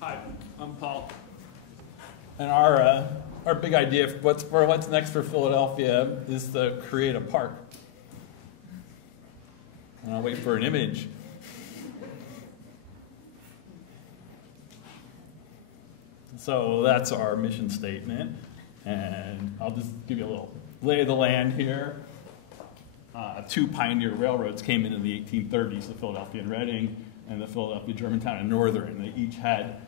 Hi, I'm Paul. And our big idea for what's next for Philadelphia is to create a park. And I'll wait for an image. So that's our mission statement. And I'll just give you a little lay of the land here. Two pioneer railroads came in the 1830s, the Philadelphia and Reading and the Philadelphia, Germantown, and Northern. They each had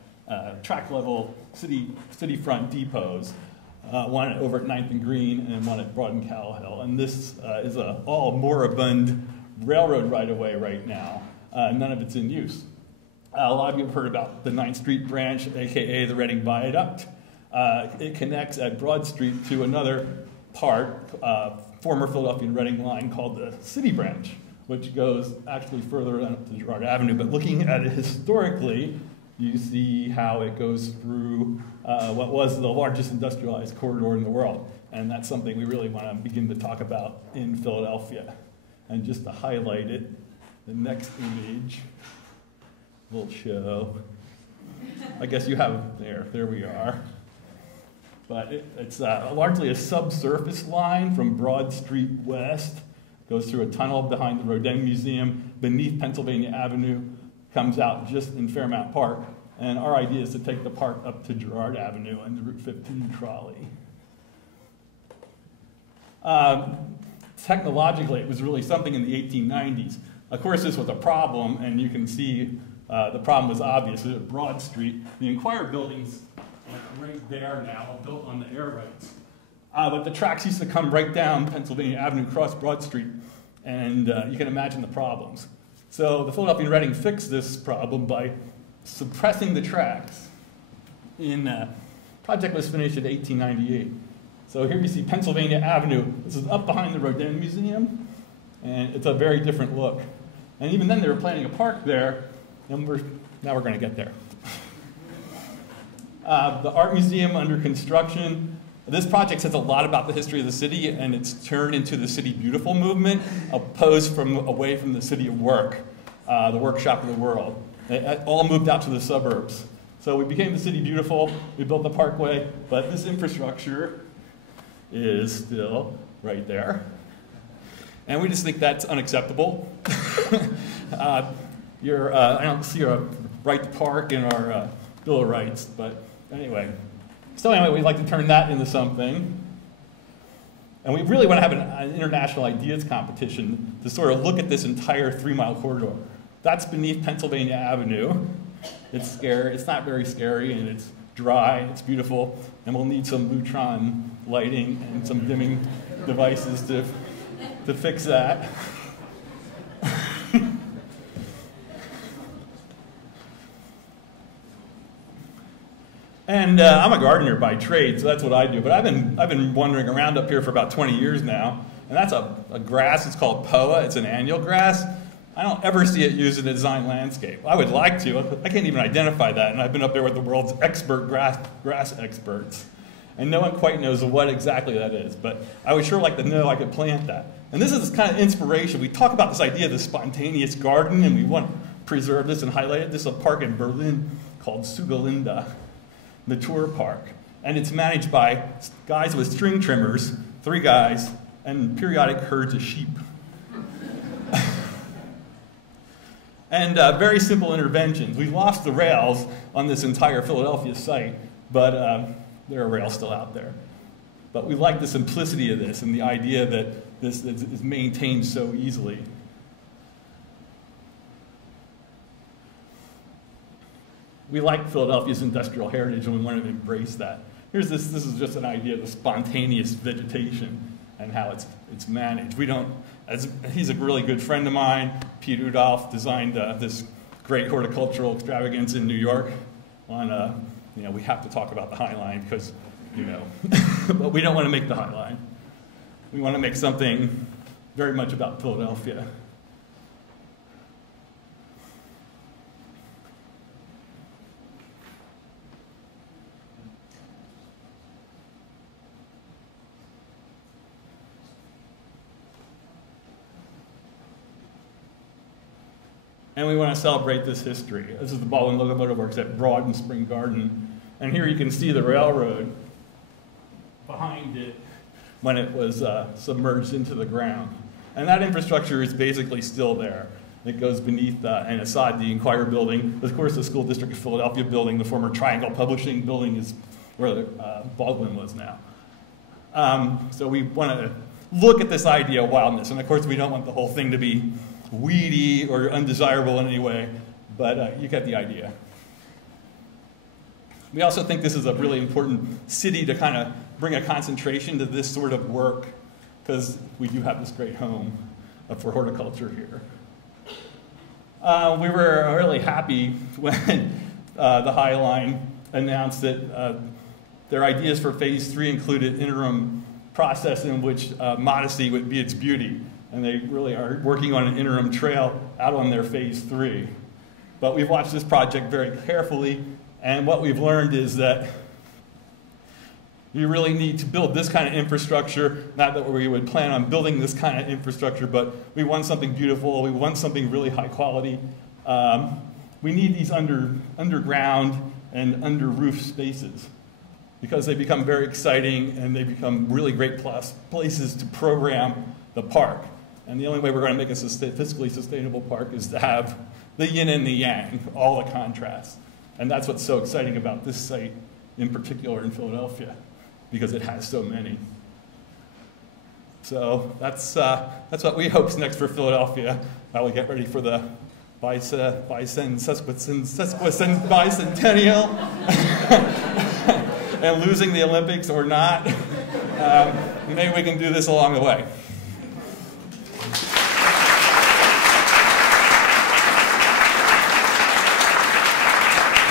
track-level city-front depots, one over at 9th and Green and one at Broad and Cowhill. And this is an all moribund railroad right-of-way right now. None of it's in use. A lot of you have heard about the 9th Street branch, aka the Reading Viaduct. It connects at Broad Street to another part, former Philadelphia and Reading line called the City Branch, which goes actually further up to Girard Avenue. But looking at it historically, you see how it goes through what was the largest industrialized corridor in the world. And that's something we really want to begin to talk about in Philadelphia. And just to highlight it, the next image will show, I guess you have there we are. But it's largely a subsurface line from Broad Street west, goes through a tunnel behind the Rodin Museum, beneath Pennsylvania Avenue, comes out just in Fairmount Park. And our idea is to take the park up to Girard Avenue and the Route 15 trolley. Technologically, it was really something in the 1890s. Of course, this was a problem, and you can see the problem was obvious. At Broad Street, the Enquirer buildings right there now, built on the air rights. But the tracks used to come right down Pennsylvania Avenue, across Broad Street, and you can imagine the problems. So the Philadelphia and Reading fixed this problem by suppressing the tracks. Project was finished in 1898. So here you see Pennsylvania Avenue. This is up behind the Rodin Museum, and it's a very different look. And even then they were planning a park there, and now we're going to get there. The Art Museum under construction. This project says a lot about the history of the city, and it's turned into the City Beautiful movement, opposed away from the city of work, the workshop of the world. It all moved out to the suburbs. So we became the City Beautiful, we built the Parkway, but this infrastructure is still right there. And we just think that's unacceptable. I don't see a right to park in our Bill of Rights, but anyway. So anyway, we'd like to turn that into something. And we really want to have an international ideas competition to sort of look at this entire 3-mile corridor. That's beneath Pennsylvania Avenue. It's scary. It's not very scary, and it's dry. It's beautiful. And we'll need some Lutron lighting and some dimming devices to fix that. And I'm a gardener by trade, so that's what I do. But I've been wandering around up here for about 20 years now, and that's a grass. It's called POA. It's an annual grass. I don't ever see it used in a design landscape. I would like to. I can't even identify that, and I've been up there with the world's expert grass experts, and no one quite knows what exactly that is. But I would sure like to know I could plant that. And this is kind of inspiration. We talk about this idea of the spontaneous garden, and we want to preserve this and highlight it. This is a park in Berlin called Sugalinda Natur Park, and it's managed by guys with string trimmers, 3 guys, and periodic herds of sheep. And very simple interventions. We lost the rails on this entire Philadelphia site, but there are rails still out there. But we like the simplicity of this and the idea that this is maintained so easily. We like Philadelphia's industrial heritage, and we want to embrace that. This is just an idea of the spontaneous vegetation and how it's managed. He's a really good friend of mine. Pete Udolph designed this great horticultural extravagance in New York. We have to talk about the High Line because, but we don't want to make the High Line. We want to make something very much about Philadelphia. and we want to celebrate this history. This is the Baldwin Locomotive Works at Broad and Spring Garden, and here you can see the railroad behind it when it was submerged into the ground. And that infrastructure is basically still there. It goes beneath and aside the Inquirer building. Of course, the School District of Philadelphia building, the former Triangle Publishing building, is where Baldwin was now. So we want to look at this idea of wildness. And of course, we don't want the whole thing to be weedy or undesirable in any way, but you get the idea. We also think this is a really important city to kind of bring a concentration to this sort of work, because we do have this great home for horticulture here. We were really happy when the High Line announced that their ideas for phase 3 included interim process in which modesty would be its beauty. And they really are working on an interim trail out on their phase 3. But we've watched this project very carefully, and what we've learned is that you really need to build this kind of infrastructure, not that we would plan on building this kind of infrastructure, but we want something beautiful, we want something really high quality. We need these underground and under roof spaces, because they become very exciting and they become really great places to program the park. And the only way we're going to make a fiscally sustainable park is to have the yin and the yang, all the contrast. And that's what's so exciting about this site in particular in Philadelphia, because it has so many. So that's what we hope's next for Philadelphia while we get ready for the bicentennial and losing the Olympics or not. Maybe we can do this along the way.